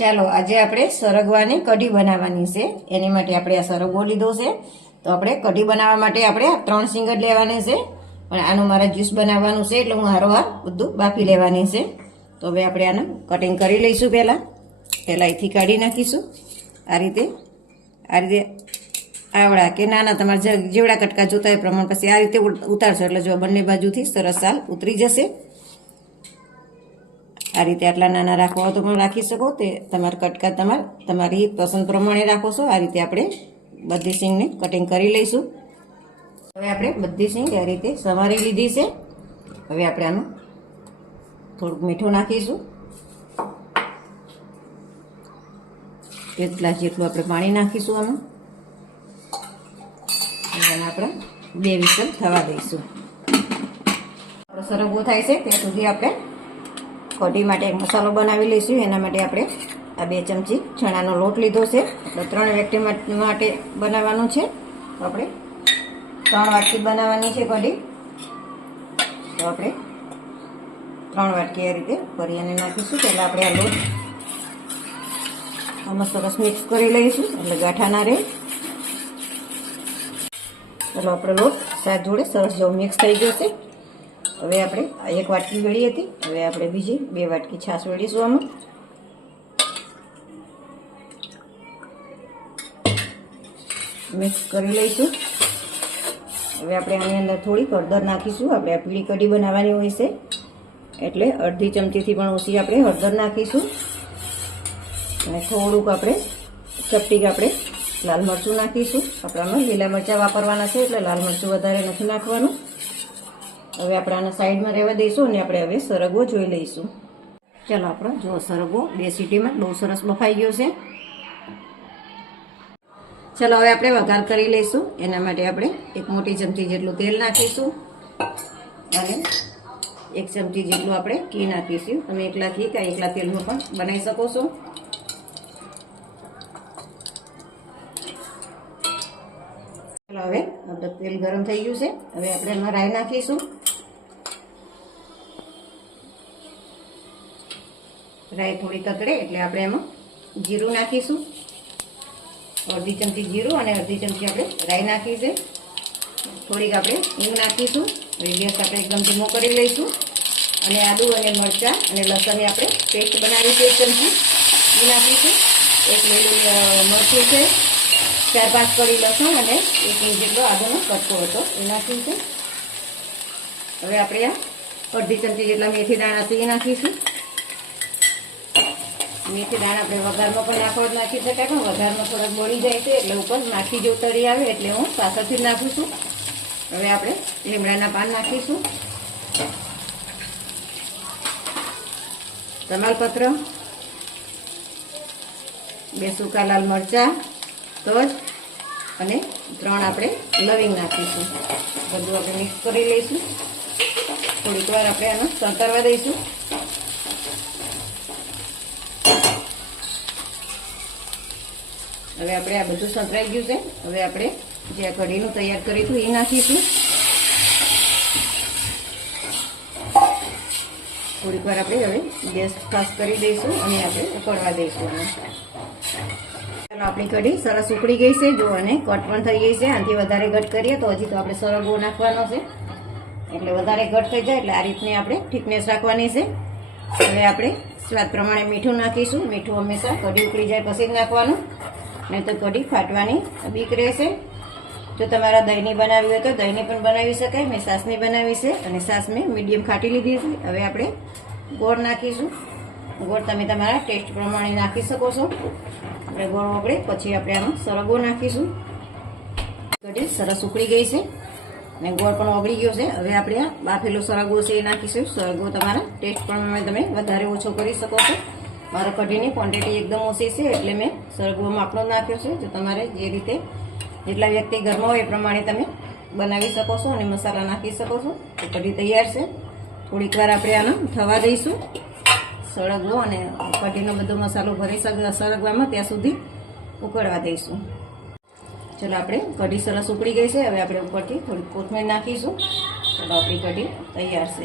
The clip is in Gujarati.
ચાલો આજે આપણે સરગવાની કઢી બનાવવાની છે. એની માટે આપણે આ સરગવો લીધો છે. તો આપણે કઢી બનાવવા માટે આપણે 3 સિંગ જ લેવાની છે, પણ આનું મારે જ્યુસ બનાવવાનું છે એટલે હું હારોહાર બધું બાફી લેવાની છે. તો હવે આપણે આને કટિંગ કરી લઈશું. પહેલાં અહીંથી કાઢી નાખીશું. આ રીતે આવડા કે નાના તમારે જેવડા કટકા જોતા હોય પ્રમાણ પછી આ રીતે ઉતારશો એટલે જો બંને બાજુથી સરસ સાલ ઉતરી જશે. આ રીતે આટલા નાના રાખવા હોય તો પણ રાખી શકો. તે તમારા કટકા તમારી પસંદ પ્રમાણે રાખો છો. આ રીતે આપણે બધી સિંગને કટિંગ કરી લઈશું. હવે આપણે બધી સિંગ આ રીતે સમારી લીધી છે. હવે આપણે આનું થોડુંક મીઠું નાખીશું. એક ગ્લાસ જેટલું આપણે પાણી નાખીશું આમાં. અને આપણે 2 વિસલ થવા દઈશું. આપણો સરગવો થાય છે ત્યાં સુધી આપણે કઢી માટે એક મસાલો બનાવી લઈશું. એના માટે આપણે આ 2 ચમચી ચણાનો લોટ લીધો છે. આપણે 3 વ્યક્તિ માટે બનાવવાનું છે. તો આપણે 3 વાટકી બનાવવાની છે કઢી. તો આપણે 3 વાટકી આ રીતે ભરી અને નાખીશું. પહેલાં આપણે આ લોટ આમાં સરસ મિક્સ કરી લઈશું એટલે ગાંઠા ના રહે. ચાલો આપણો લોટ શાક જોડે સરસ જેવો મિક્સ થઈ ગયો છે. હવે આપણે 1 વાટકી વેળી હતી. હવે આપણે બીજી 2 વાટકી છાશ વેળીશું આમાં. મિક્સ કરી લઈશું. હવે આપણે આની અંદર થોડીક હળદર નાખીશું. આપણે આ પીળી કઢી બનાવવાની હોય છે એટલે અડધી ચમચીથી પણ ઓછી આપણે હળદર નાખીશું. અને થોડુંક આપણે ચપટીક આપણે લાલ મરચું નાખીશું. આપણામાં લીલા મરચાં વાપરવાના છે એટલે લાલ મરચું વધારે નથી નાખવાનું. હવે આપણે આને સાઈડમાં રહેવા દઈશું અને આપણે હવે સરગવો જોઈ લઈશું. ચાલો આપણો જો સરગવો 2 સીટીમાં બહુ સરસ બફાઈ ગયો છે. ચાલો હવે આપણે વઘાર કરી લઈશું. એના માટે આપણે 1 મોટી ચમચી જેટલું તેલ નાખીશું અને 1 ચમચી જેટલું આપણે ઘી નાખીશું. તમે એકલા ઘી કે એકલા તેલનું પણ બનાવી શકો છો. ચાલો હવે તેલ ગરમ થઈ ગયું છે. હવે આપણે એમાં રાઈ નાખીશું. રાઈ થોડી તતડે એટલે આપણે એમાં જીરું નાખીશું. અડધી ચમચી જીરું અને અડધી ચમચી આપણે રાઈ નાખી છે. થોડીક આપણે હિંગ નાખીશું. હવે ગેસ આપણે એકદમ ધીમો કરી લઈશું અને આદુ અને મરચાં અને લસણની આપણે પેસ્ટ બનાવીશું. 1 ચમચી એ નાખીશું. 1 લીલું મરચું છે, 4-5 કળી લસણ અને 1 ઇંચ જેટલો આદુનો કટકો હતો એ નાખીશું. હવે આપણે આ અડધી ચમચી જેટલા મેથી દાણા છે એ નાખીશું. મેથી દાણા આપણે વઘારમાં પણ નાખી શકાય, પણ વઘારમાં થોડાક બળી જાય છે એટલે ઉપર નાખી જેવું તળી આવે એટલે હું પાછળથી જ નાખું છું. હવે આપણે લીમડાના પાન નાખીશું. તમાલપત્ર, 2 સૂકા લાલ મરચાં, તજ અને 3 આપણે લવિંગ નાખીશું. બધું આપણે મિક્સ કરી લઈશું. થોડીક વાર આપણે આને સંતરવા દઈશું. હવે આપણે આ બધું સંતરાઈ ગયું છે. હવે આપણે જે આ કઢીનું તૈયાર કર્યું હતું એ નાખીશું. થોડીક વાર આપણે હવે ગેસ ફાસ્ટ કરી દઈશું અને આપણે ઉકળવા દઈશું. ચાલો આપણી કઢી સરસ ઉકળી ગઈ છે. જો અને કટ પણ થઈ ગઈ છે. આનાથી વધારે ઘટ કરીએ તો હજી તો આપણે સરગવો નાખવાનો છે એટલે વધારે ઘટ થઈ જાય. એટલે આ રીતની આપણે થિકનેસ રાખવાની છે. હવે આપણે સ્વાદ પ્રમાણે મીઠું નાખીશું. મીઠું હંમેશા કઢી ઉકળી જાય પછી જ નાખવાનું, નહીં તો કઢી ફાટવાની બીક રહેશે. જો તમારા દહીંની બનાવી હોય તો દહીંની પણ બનાવી શકાય. મેં છાશની બનાવી છે અને છાશ મેં મીડિયમ ખાટી લીધી છે. હવે આપણે ગોળ નાખીશું. ગોળ તમે તમારા ટેસ્ટ પ્રમાણે નાખી શકો છો. આપણે ગોળ ઓગળે પછી આપણે આમાં સરગવો નાખીશું. કઢી સરસ ઉકળી ગઈ છે અને ગોળ પણ ઓગળી ગયો છે. હવે આપણે આ બાફેલો સરગવો છે એ નાખીશું. સરગવો તમારા ટેસ્ટ પ્રમાણે તમે વધારે ઓછો કરી શકો છો. મારા કઢીની ક્વોન્ટિટી એકદમ ઓછી છે એટલે મેં સરગવો માપનો નાખ્યો છે. જો તમારે જે રીતે જેટલા વ્યક્તિ ઘરમાં હોય એ પ્રમાણે તમે બનાવી શકો છો અને મસાલા નાખી શકો છો. તો કઢી તૈયાર છે. થોડીક વાર આપણે આને થવા દઈશું. સરગવો અને કઢીનો બધો મસાલો ભરી સરગવામાં ત્યાં સુધી ઉકળવા દઈશું. ચલો આપણે કઢી સરસ ઉકળી ગઈ છે. હવે આપણે ઉપરથી થોડીક કોથમીર નાખીશું. ચલો આપણી કઢી તૈયાર છે.